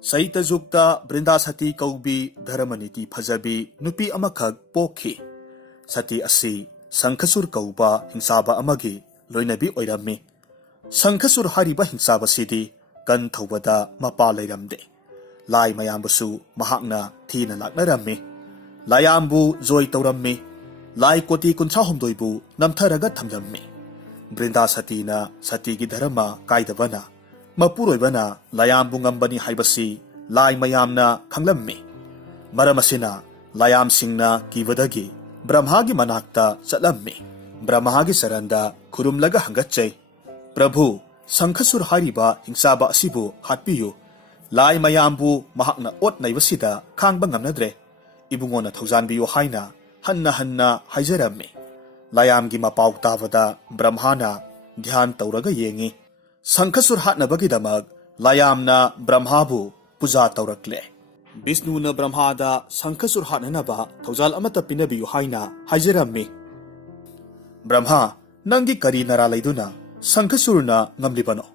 ꯁꯩꯇꯖꯨꯛꯇ ꯕ꯭ꯔꯤꯟꯗꯥ ꯁꯇꯤ ꯀꯧꯕꯤ ꯙꯔꯃꯅꯤꯇꯤ ꯐꯖꯕꯤ ꯅꯨꯄꯤ ꯑꯃꯈꯛ ꯄꯣꯛꯈꯤ꯫ ꯁꯇꯤ ꯑꯁꯤ ꯁꯪꯈꯁꯨꯔ ꯀꯧꯕ ꯍꯤꯡꯆꯥꯕ ꯑꯃꯒꯤ ꯂꯣꯏꯅꯕꯤ ꯑꯣꯏꯔꯝꯃꯤ꯫ ꯁꯪꯈꯁꯨꯔ ꯍꯥꯏꯔꯤꯕ ꯍꯤꯡꯆꯥꯕꯁꯤꯗꯤ ꯀꯟ ꯊꯧꯕꯗ ꯃꯄꯥ ꯂꯩꯔꯝꯗꯦ꯫ ꯂꯥꯏ ꯃꯌꯥꯝꯕꯨꯁꯨ ꯃꯍꯥꯛꯅ ꯊꯤꯅ ꯂꯥꯛꯅꯔꯝꯃꯤ꯫ ꯂꯥꯌꯥꯝꯕꯨ ꯖꯣꯏ ꯇꯧꯔꯝꯃꯤ꯫ ꯂꯥꯏ ꯀꯣꯇꯤ 38ꯕꯨ ꯅꯝꯊꯔꯒ ꯊꯝꯂꯝꯃꯤ꯫ ꯕ꯭ꯔꯤꯟꯗꯥ ꯁꯇꯤꯅ ꯁꯇꯤꯒꯤ ꯙꯔꯃ ꯀꯥꯏꯗꯕꯅ ꯃꯄꯨꯔꯣꯏꯕꯅ ꯂꯥꯌꯥꯝꯕꯨ ꯉꯝꯕꯅꯤ ꯍꯥꯏꯕꯁꯤ ꯂꯥꯏ ꯃꯌꯥꯝꯅ ꯈꯪꯂꯝꯃꯤ꯫ ꯃꯔꯝ ꯑꯁꯤꯅ ꯂꯥꯌꯥꯝꯁꯤꯡꯅ ꯀꯤꯕꯗꯒꯤ ꯕ꯭ꯔꯍ꯭ꯃꯥꯒꯤ ꯃꯅꯥꯛꯇ ꯆꯠꯂꯝꯃꯤ꯫ ꯕ꯭ꯔꯍ꯭ꯃꯥꯒꯤ ꯆꯔꯟꯗ ꯈꯨꯔꯨꯝꯂꯒ ꯍꯪꯒꯠꯆꯩ, ꯄ꯭ꯔꯚꯨ, ꯁꯪꯈꯁꯨꯔ ꯍꯥꯏꯔꯤꯕ ꯍꯤꯡꯆꯥꯕ ꯑꯁꯤꯕꯨ ꯍꯥꯠꯄꯤꯌꯨ꯫ ꯂꯥꯏ ꯃꯌꯥꯝꯕꯨ ꯃꯍꯥꯛꯅ ꯑꯣꯠ ꯅꯩꯕꯁꯤꯗ ꯈꯥꯡꯕ ꯉꯝꯅꯗ꯭ꯔꯦ꯫ ꯏꯕꯨꯡꯉꯣꯅ ꯊꯧꯖꯥꯟꯕꯤꯌꯨ ꯍꯥꯏꯅ ꯍꯟꯅ ꯍꯟꯅ ꯍꯥꯏꯖꯔꯝꯃꯤ꯫ ꯂꯥꯌꯥꯝꯒꯤ ꯃꯄꯥꯎ ꯇꯥꯕꯗ ꯕ꯭ꯔꯍ꯭ꯃꯥꯅ ꯙ꯭ꯌꯥꯟ ꯇꯧꯔꯒ ꯌꯦꯡꯉꯤ꯫ ꯁꯪꯈꯁꯨꯔ ꯍꯥꯠꯅꯕꯒꯤꯗꯃꯛ ꯂꯥꯌꯥꯝꯅ ꯕ꯭ꯔꯍ꯭ꯃꯥꯕꯨ ꯄꯨꯖꯥ ꯇꯧꯔꯛꯂꯦ꯫ ꯕꯤꯁꯅꯨꯅ ꯕ꯭ꯔꯍ꯭ꯃꯥꯗ ꯁꯪꯈꯁꯨꯔ ꯍꯥꯠꯅꯅꯕ ꯊꯧꯖꯥꯜ ꯑꯃꯠꯇ ꯄꯤꯅꯕꯤꯌꯨ ꯍꯥꯏꯅ ꯍꯥꯏꯖꯔꯝꯃꯤ꯫ ꯕ꯭ꯔꯍ꯭ꯃꯥ, ꯅꯪꯒꯤ ꯀꯔꯤ ꯅꯔꯥ ꯂꯩꯗꯨꯅ ꯁꯪꯈꯁꯨꯔꯅ ꯉꯝꯂꯤꯕꯅꯣ?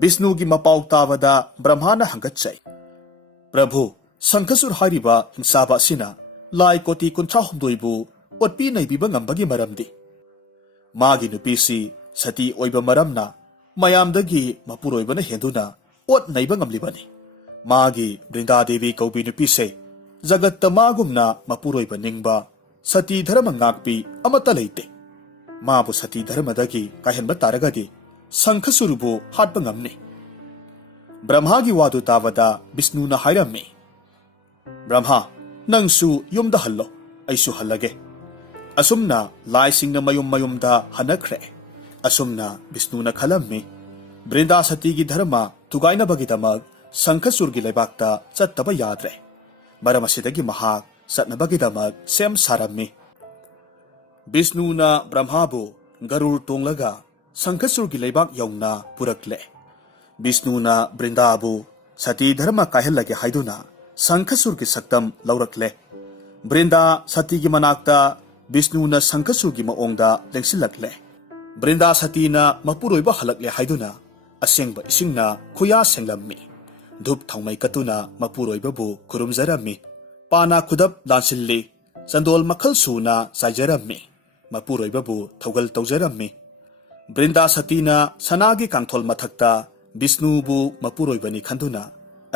ꯕꯤꯁꯅꯨꯒꯤ ꯃꯄꯥꯎ ꯇꯥꯕꯗ ꯕ꯭ꯔꯍ꯭ꯃꯥꯅ ꯍꯪꯒꯠꯆꯩ, ꯄ꯭ꯔꯚꯨ, ꯁꯪꯈꯁꯨꯔ ꯍꯥꯏꯔꯤꯕ ꯍꯤꯡꯆꯥꯕ ꯑꯁꯤꯅ ꯂꯥꯏ ꯀꯣꯇꯤ 38ꯕꯨ ꯑꯣꯠꯄꯤ ꯅꯩꯕꯤꯕ ꯉꯝꯕꯒꯤ ꯃꯔꯝꯗꯤ ꯃꯥꯒꯤ ꯅꯨꯄꯤꯁꯤ ꯁꯇꯤ ꯑꯣꯏꯕ ꯃꯔꯝꯅ ꯃꯌꯥꯝꯗꯒꯤ ꯃꯄꯨꯔꯣꯏꯕꯅ ꯍꯦꯟꯗꯨꯅ ꯑꯣꯠ ꯅꯩꯕ ꯉꯝꯂꯤꯕꯅꯤ꯫ ꯃꯥꯒꯤ ꯕ꯭ꯔꯤꯟꯗꯥꯗꯦꯕꯤ ꯀꯧꯕꯤ ꯅꯨꯄꯤꯁꯦ ꯖꯒꯠꯇ ꯃꯥꯒꯨꯝꯅ ꯃꯄꯨꯔꯣꯏꯕ ꯅꯤꯡꯕ ꯁꯇꯤ ꯙꯔꯃ ꯉꯥꯛꯄꯤ ꯑꯃꯠꯇ ꯂꯩꯇꯦ꯫ ꯃꯥꯕꯨ ꯁꯇꯤ ꯙꯔꯃꯗꯒꯤ ꯀꯥꯏꯍꯟꯕ ꯇꯥꯔꯒꯗꯤ ꯁꯪꯈꯁꯨꯔꯕꯨ ꯍꯥꯠꯄ ꯉꯝꯅꯤ꯫ ꯕ꯭ꯔꯍ꯭ꯃꯥꯒꯤ ꯋꯥꯗꯨ ꯇꯥꯕꯗ ꯕꯤꯁꯅꯨꯅ ꯍꯥꯏꯔꯝꯃꯤ, ꯕ꯭ꯔꯍ꯭ꯃꯥ, ꯅꯪꯁꯨ ꯌꯨꯝꯗ ꯍꯜꯂꯣ, ꯑꯩꯁꯨ ꯍꯜꯂꯒꯦ꯫ ꯑꯁꯨꯝꯅ ꯂꯥꯏꯁꯤꯡꯅ ꯃꯌꯨꯝ ꯃꯌꯨꯝꯗ ꯍꯟꯅꯈ꯭ꯔꯦ꯫ ꯑꯁꯨꯝꯅ ꯕꯤꯁꯅꯨꯅ ꯈꯜꯂꯝꯃꯤ, ꯕ꯭ꯔꯤꯟꯗꯥ ꯁꯇꯤꯒꯤ ꯙꯔꯃ ꯊꯨꯒꯥꯏꯅꯕꯒꯤꯗꯃꯛ ꯁꯪꯈꯁꯨꯔꯒꯤ ꯂꯩꯕꯥꯛꯇ ꯆꯠꯇꯕ ꯌꯥꯗ꯭ꯔꯦ꯫ ꯃꯔꯝ ꯑꯁꯤꯗꯒꯤ ꯃꯍꯥꯛ ꯆꯠꯅꯕꯒꯤꯗꯃꯛ ꯁꯦꯝ ꯁꯥꯔꯝꯃꯤ꯫ ꯕꯤꯁꯅꯨꯅ ꯕ꯭ꯔꯍ꯭ꯃꯥꯕꯨ ꯒꯔꯨꯔ ꯇꯣꯡꯂꯒ ꯁꯪꯈꯁꯨꯔꯒꯤ ꯂꯩꯕꯥꯛ ꯌꯧꯅ ꯄꯨꯔꯛꯂꯦ꯫ ꯕꯤꯁꯅꯨꯅ ꯕ꯭ꯔꯤꯟꯗꯥꯕꯨ ꯁꯇꯤ ꯙꯔꯃ ꯀꯥꯏꯍꯜꯂꯒꯦ ꯍꯥꯏꯗꯨꯅ ꯁꯪꯈꯁꯨꯔꯒꯤ ꯁꯛꯇꯝ ꯂꯧꯔꯛꯂꯦ꯫ ꯕ꯭ꯔꯤꯟꯗꯥ ꯁꯇꯤꯒꯤ ꯃꯅꯥꯛꯇ ꯕꯤꯁꯅꯨꯅ ꯁꯪꯈꯁꯨꯔꯒꯤ ꯃꯑꯣꯡꯗ ꯂꯦꯡꯁꯤꯜꯂꯛꯂꯦ꯫ ꯕ꯭ꯔꯤꯟꯗꯥ ꯁꯇꯤꯅ ꯃꯄꯨꯔꯣꯏꯕ ꯍꯜꯂꯛꯂꯦ ꯍꯥꯏꯗꯨꯅ ꯑꯁꯦꯡꯕ ꯏꯁꯤꯡꯅ ꯈꯨꯌꯥ ꯁꯦꯡꯂꯝꯃꯤ꯫ ꯙꯨꯞ ꯊꯥꯎꯃꯩ ꯀꯠꯇꯨꯅ ꯃꯄꯨꯔꯣꯏꯕꯕꯨ ꯈꯨꯔꯨꯝꯖꯔꯝꯃꯤ꯫ ꯄꯥꯅꯥ ꯈꯨꯗꯞ ꯂꯥꯟꯁꯤꯜꯂꯤ, ꯆꯟꯗꯣꯜ ꯃꯈꯜ ꯁꯨꯅ ꯆꯥꯏꯖꯔꯝꯃꯤ꯫ ꯃꯄꯨꯔꯣꯏꯕꯕꯨ ꯊꯧꯒꯜ ꯇꯧꯖꯔꯝꯃꯤ꯫ ꯕ꯭ꯔꯤꯟꯗꯥ ꯁꯇꯤꯅ ꯁꯅꯥꯒꯤ ꯀꯥꯡꯊꯣꯜ ꯃꯊꯛꯇ ꯕꯤꯁꯅꯨꯕꯨ ꯃꯄꯨꯔꯣꯏꯕꯅꯤ ꯈꯟꯗꯨꯅ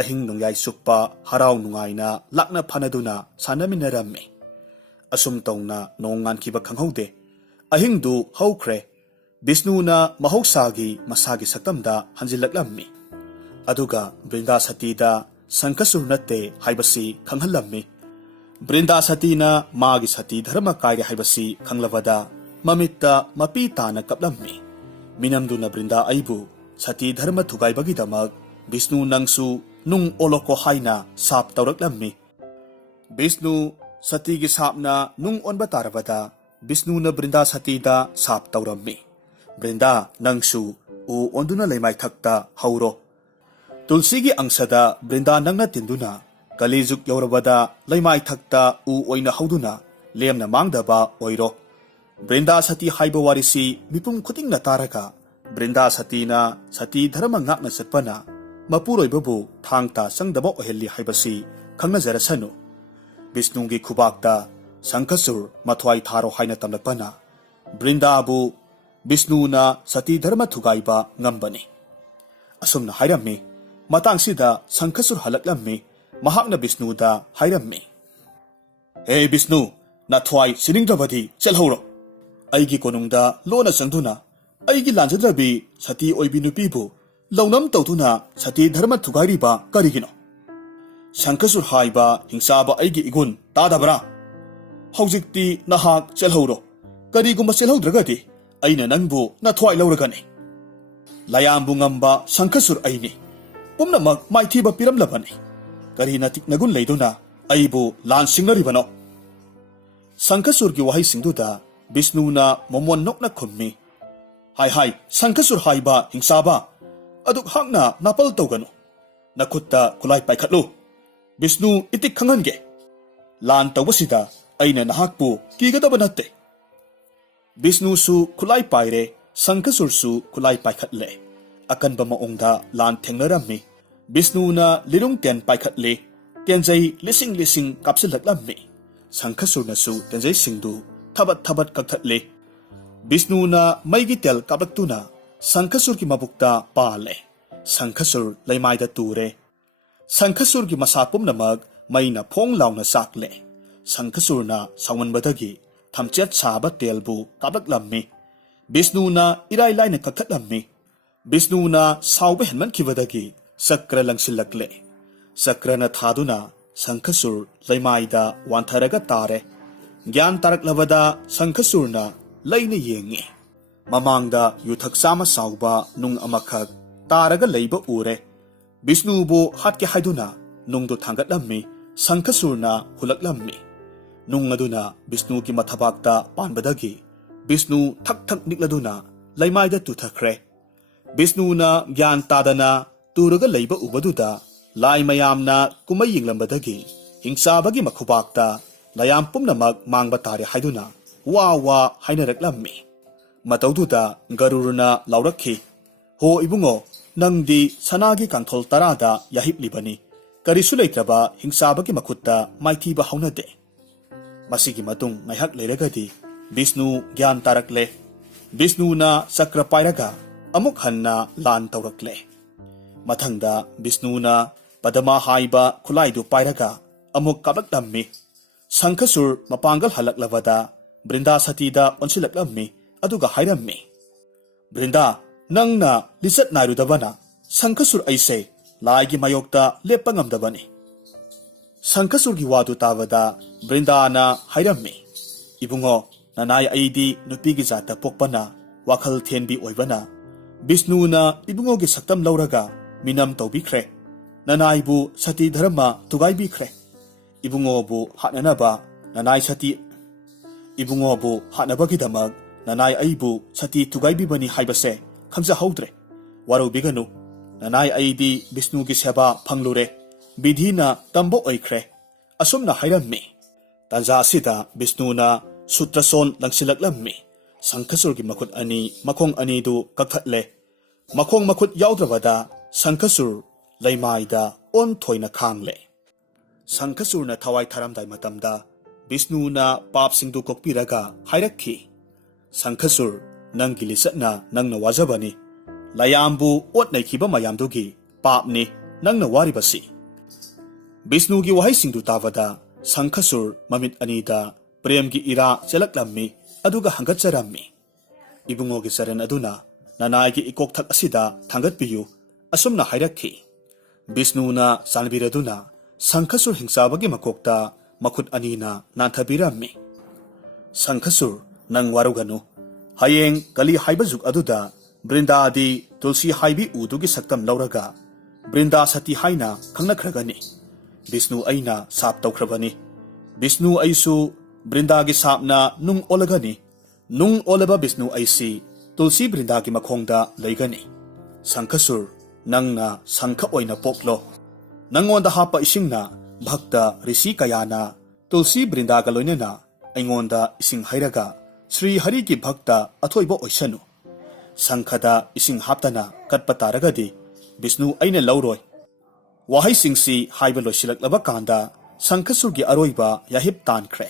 ꯑꯍꯤꯡ ꯅꯣꯡꯌꯥꯏ ꯆꯨꯞꯄ ꯍꯔꯥꯎ ꯅꯨꯡꯉꯥꯏꯅ ꯂꯥꯛꯅ ꯐꯥꯅꯗꯨꯅ ꯁꯥꯟꯅꯃꯤꯟꯅꯔꯝꯃꯤ꯫ ꯑꯁꯨꯝ ꯇꯧꯅ ꯅꯣꯡ ꯉꯥꯟꯈꯤꯕ ꯈꯪꯍꯧꯗꯦ꯫ ꯑꯍꯤꯡꯗꯨ ꯍꯧꯈ꯭ꯔꯦ꯫ ꯕꯤꯁꯅꯨꯅ ꯃꯍꯧꯁꯥꯒꯤ ꯃꯁꯥꯒꯤ ꯁꯛꯇꯝꯗ ꯍꯟꯖꯤꯜꯂꯛꯂꯝꯃꯤ꯫ ꯑꯗꯨꯒ ꯕ꯭ꯔꯤꯟꯗꯥ ꯁꯇꯤꯗ ꯁꯪꯈꯁꯨꯔ ꯅꯠꯇꯦ ꯍꯥꯏꯕꯁꯤ ꯈꯪꯍꯜꯂꯝꯃꯤ꯫ ꯕ꯭ꯔꯤꯟꯗꯥ ꯁꯇꯤꯅ ꯃꯥꯒꯤ ꯁꯇꯤ ꯙꯔꯃ ꯀꯥꯏꯔꯦ ꯍꯥꯏꯕꯁꯤ ꯈꯪꯂꯕꯗ ꯃꯃꯤꯠꯇ ꯃꯄꯤ ꯇꯥꯅ ꯀꯞꯂꯝꯃꯤ꯫ ꯃꯤꯅꯝꯗꯨꯅ ꯕ꯭ꯔꯤꯟꯗꯥ ꯑꯩꯕꯨ ꯁꯇꯤ ꯙꯔꯃ ꯊꯨꯒꯥꯏꯕꯒꯤꯗꯃꯛ ꯕꯤꯁꯅꯨ ꯅꯪꯁꯨ ꯅꯨꯡ ꯑꯣꯜꯂꯣꯀꯣ ꯍꯥꯏꯅ ꯁꯥꯞ ꯇꯧꯔꯛꯂꯝꯃꯤ꯫ ꯕꯤꯁꯅꯨ ꯁꯇꯤꯒꯤ ꯁꯥꯞꯅ ꯅꯨꯡ ꯑꯣꯟꯕ ꯇꯥꯔꯕꯗ ꯕꯤꯁꯅꯨꯅ ꯕ꯭ꯔꯤꯟꯗꯥ ꯁꯇꯤꯗ ꯁꯥꯞ ꯇꯧꯔꯝꯃꯤ, ꯕ꯭ꯔꯤꯟꯗꯥ, ꯅꯪꯁꯨ ꯎ ꯑꯣꯟꯗꯨꯅ ꯂꯩꯃꯥꯏꯊꯛꯇ ꯍꯧꯔꯣ꯫ ꯇꯨꯜꯁꯤꯒꯤ ꯑꯪꯁꯗ ꯕ꯭ꯔꯤꯟꯗꯥ ꯅꯪꯅ ꯇꯤꯟꯗꯨꯅ ꯀꯂꯤꯖꯨꯛ ꯌꯧꯔꯕꯗ ꯂꯩꯃꯥꯏꯊꯛꯇ ꯎ ꯑꯣꯏꯅ ꯍꯧꯗꯨꯅ ꯂꯦꯝꯅ ꯃꯥꯡꯗꯕ ꯑꯣꯏꯔꯣ꯫ ꯕ꯭ꯔꯤꯟꯗꯥ ꯁꯇꯤ ꯍꯥꯏꯕ ꯋꯥꯔꯤꯁꯤ ꯃꯤꯄꯨꯝ ꯈꯨꯗꯤꯡꯅ ꯇꯥꯔꯒ ꯕ꯭ꯔꯤꯟꯗꯥ ꯁꯇꯤꯅ ꯁꯇꯤ ꯙꯔꯃ ꯉꯥꯛꯅ ꯆꯠꯄꯅ ꯃꯄꯨꯔꯣꯏꯕꯕꯨ ꯊꯥꯡ ꯇꯥ ꯆꯪꯗꯕ ꯑꯣꯏꯍꯜꯂꯤ ꯍꯥꯏꯕꯁꯤ ꯈꯪꯅꯖꯔꯁꯅꯨ꯫ ꯕꯤꯁꯅꯨꯒꯤ ꯈꯨꯕꯥꯛꯇ ꯁꯪꯈꯁꯨꯔ ꯃꯊ꯭ꯋꯥꯏ ꯊꯥꯔꯣ ꯍꯥꯏꯅ ꯇꯝꯂꯛꯄꯅ ꯕ꯭ꯔꯤꯟꯗꯥꯕꯨ ꯕꯤꯁꯅꯨꯅ ꯁꯇꯤ ꯙꯔꯃ ꯊꯨꯒꯥꯏꯕ ꯉꯝꯕꯅꯤ꯫ ꯑꯁꯨꯝꯅ ꯍꯥꯏꯔꯝꯃꯤ꯫ ꯃꯇꯥꯡꯁꯤꯗ ꯁꯪꯈꯁꯨꯔ ꯍꯜꯂꯛꯂꯝꯃꯤ꯫ ꯃꯍꯥꯛꯅ ꯕꯤꯁꯅꯨꯗ ꯍꯥꯏꯔꯝꯃꯤ, ꯍꯦ ꯕꯤꯁꯅꯨ, ꯅꯊ꯭ꯋꯥꯏ ꯁꯤꯅꯤꯡꯗ꯭ꯔꯕꯗꯤ ꯆꯠꯍꯧꯔꯣ꯫ ꯑꯩꯒꯤ ꯀꯣꯅꯨꯡꯗ ꯂꯣꯟꯅ ꯆꯪꯗꯨꯅ ꯑꯩꯒꯤ ꯂꯥꯟꯖꯗ꯭ꯔꯕꯤ ꯁꯇꯤ ꯑꯣꯏꯕꯤ ꯅꯨꯄꯤꯕꯨ ꯂꯧꯅꯝ ꯇꯧꯗꯨꯅ ꯁꯇꯤ ꯙꯔꯃ ꯊꯨꯒꯥꯏꯔꯤꯕ ꯀꯔꯤꯒꯤꯅꯣ? ꯁꯪꯈꯁꯨꯔ ꯍꯥꯏꯕ ꯍꯤꯡꯆꯥꯕ ꯑꯩꯒꯤ ꯏꯒꯨꯟ ꯇꯥꯗꯕ꯭ꯔꯥ? ꯍꯧꯖꯤꯛꯇꯤ ꯅꯍꯥꯛ ꯆꯦꯜꯍꯧꯔꯣ꯫ ꯀꯔꯤꯒꯨꯝꯕ ꯆꯦꯜꯍꯧꯗ꯭ꯔꯒꯗꯤ ꯑꯩꯅ ꯅꯪꯕꯨ ꯅꯊ꯭ꯋꯥꯏ ꯂꯧꯔꯒꯅꯤ꯫ ꯂꯥꯌꯥꯝꯕꯨ ꯉꯝꯕ ꯁꯪꯈꯁꯨꯔ ꯑꯩꯅꯤ꯫ ꯄꯨꯝꯅꯃꯛ ꯃꯥꯏꯊꯤꯕ ꯄꯤꯔꯝꯂꯕꯅꯤ꯫ ꯀꯔꯤ ꯅꯇꯤꯛ ꯅꯒꯨꯟ ꯂꯩꯗꯨꯅ ꯑꯩꯕꯨ ꯂꯥꯟ ꯁꯤꯡꯅꯔꯤꯕꯅꯣ? ꯁꯪꯈꯁꯨꯔꯒꯤ ꯋꯥꯍꯩꯁꯤꯡꯗꯨꯗ ꯕꯤꯁꯅꯨꯅ ꯃꯣꯃꯣꯟ ꯅꯣꯛꯅ ꯈꯨꯝꯃꯤ, ꯍꯥꯏ ꯁꯪꯈꯁꯨꯔ ꯍꯥꯏꯕ ꯍꯤꯡꯆꯥꯕ, ꯑꯗꯨꯛ ꯍꯥꯛꯅ ꯅꯥꯄꯜ ꯇꯧꯒꯅꯨ꯫ ꯅꯈꯨꯠꯇ ꯈꯨꯠꯂꯥꯏ ꯄꯥꯏꯈꯠꯂꯨ꯫ ꯕꯤꯁꯅꯨ ꯏꯇꯤꯛ ꯈꯪꯍꯟꯒꯦ꯫ ꯂꯥꯟ ꯇꯧꯕꯁꯤꯗ ꯑꯩꯅ ꯅꯍꯥꯛꯄꯨ ꯀꯤꯒꯗꯕ ꯅꯠꯇꯦ꯫ ꯕꯤꯁꯅꯨꯁꯨ ꯈꯨꯠꯂꯥꯏ ꯄꯥꯏꯔꯦ, ꯁꯪꯈꯁꯨꯔꯁꯨ ꯈꯨꯠꯂꯥꯏ ꯄꯥꯏꯈꯠꯂꯦ꯫ ꯑꯀꯟꯕ ꯃꯑꯣꯡꯗ ꯂꯥꯟ ꯊꯦꯡꯅꯔꯝꯃꯤ꯫ Bisnuna lirung ten paikhatle tenjai lising lising kapsilaklammi Sangkhasurnasu tenjai singdu thabat thabat kakhatle Bisnuna maigi tel kaplaktuna Sangkhasur ki mabukta paale Sangkhasur laimaida ture Sangkhasur ki masapum namag maina phong launa sakle Sangkhasurna sawanbadagi thamchet saba telbu kaplaklammi Bisnuna irai laina kakhatlammi Bisnuna sauba henman kivadagi sakra langsilakle sakrana thaduna Sangkhasur laimaida wantharaga tare gyan taraklabada Sangkhasurna laina yengi mamangda yuthaksama sauba nung amakhak taraga leiba ure Bisnubu hatke haiduna nungdu thangatlammi Sangkhasurna hulaklammi nung aduna Bisnu ki mathabakta panbadagi Bisnu thak thak nikladuna laimaida tuthakre Bisnuna gyan tadana turaga leiba ubaduda lai mayamna kumay yinglambadagi hingsabagi makhubakta layam pumnamak mangba tare haiduna wa hainaraklammi mataududa garuruna laurakhi ho ibungo nangdi sanagi kangthol tarada yahiplibani karisu leitraba hingsabagi makhutta maithiba haunade masigi matung ngaihak leiragadi Bisnu gyan tarakle Bisnuna sakra pairaga amuk hanna lan taurakle mathangda Bisnuna padama haiba khulaidu pairaga amuk kaplaklammi Sangkhasur mapangal halaklabada Brinda satida onsilaklammi aduga hairammi Brinda nangna lisat nairudabana Sangkhasur aise laigi mayokta leppa ngamdabani Sangkhasur gi wadu tawada Brindana hairammi ibungo nanai aidi nupigi jata pokpana wakhal thenbi oibana Bisnuna ibungo gi saktam lauraga minam tawbikhre nanaibu sati dharma tugaibikre ibungobu hatnanaba nanai sati ibungobu hatnabagidamag nanai aibu sati tugaibibani haibase khangja haudre waru biganu nanai aidi Bisnu gi seba phanglure bidhina tambo oikhre asumna hairammi tanja sida Bisnuna sutrason langsilaklammi Sangkhasur gi makhut ani makhong ani du kakhatle makhong makhut yaudravada Sangkhasur laimaida on thoina khangle Sangkhasurna thawai tharamdai matamda Bisnuna pap singdu kokpiraga hairakhi Sangkhasur nanggi lisatna nangna wajabani layambu ot naikhiba mayamdugi papni nangna waribasi Bisnu gi wahai singdu tawada Sangkhasur mamit anida premgi ira chelaklammi aduga hangatcharammi ibungo gi saran aduna nanai gi ikok thak asida thangatpiyu asumna hairakhi Bisnuna sanbiraduna Sangkhasur hingsabagi makokta makhut anina nanthabirammi Sangkhasur nang waruganu hayeng kali haibazuk aduda Brindadi tulsi haibi udugi saktam lauraga Brinda sati haina khangnakhragani Bisnu aina sap tawkhrabani Bisnu aisu Brindagi sapna nung olagani nung olaba Bisnu aisi tulsi Brindagi makhongda leigani Sangkhasur nangna sangkha oina poklo nangonda hapa isingna bhakta rishi kayana tulsi Brindaga loinena aingonda ising hairaga Sri Hari ki bhakta athoibo oisanu Sangkhada ising haptana katpa taragadi Bisnu aina lauroi wahai singsi haiba loisilaklaba kanda Sangkhasur gi aroiba yahip tankhre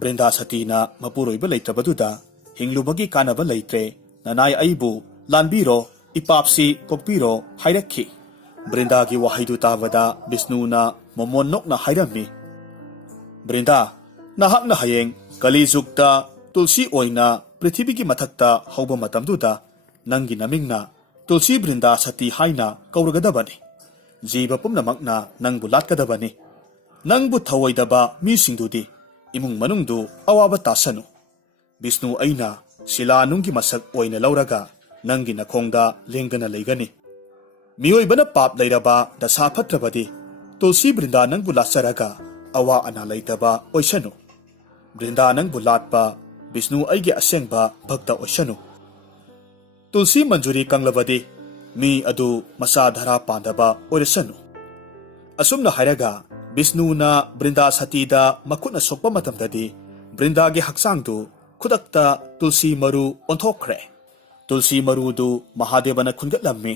Brinda satina mapuroiba leitrabaduda hinglubagi kanaba leitre nanai aibu lanbiro ipapsi kokpiro hairakhi Brinda gi wahaidu tawada Bisnuna momon nokna hairammi Brinda nahakna hayeng kalijukta tulsi oina prithibigi mathakta hauba matamduda nangi namingna tulsi Brinda sati haina kauragadabani jiba pumnamakna nangbu latkadabani nangbu thawaidaba mi singdudi imung manungdu awaba tasanu Bisnu aina sila nunggi masak oina lauraga nangi nakhongda lengdana leigani miyoibana pap leiraba dasa phatrabadi tulsi Brinda nangbu lasaraga awa ana leitaba oisanu Brinda nangbu latpa Bisnu aigi asengba bhakta oisanu tulsi manjuri kanglabadi mi adu masa dhara pandaba oresanu asumna hairaga Bisnuna Brinda satida makutna sokpa matamdadi Brinda gi haksangdu khudakta tulsi maru onthokre tulsi maru du Mahadevana khungatlammi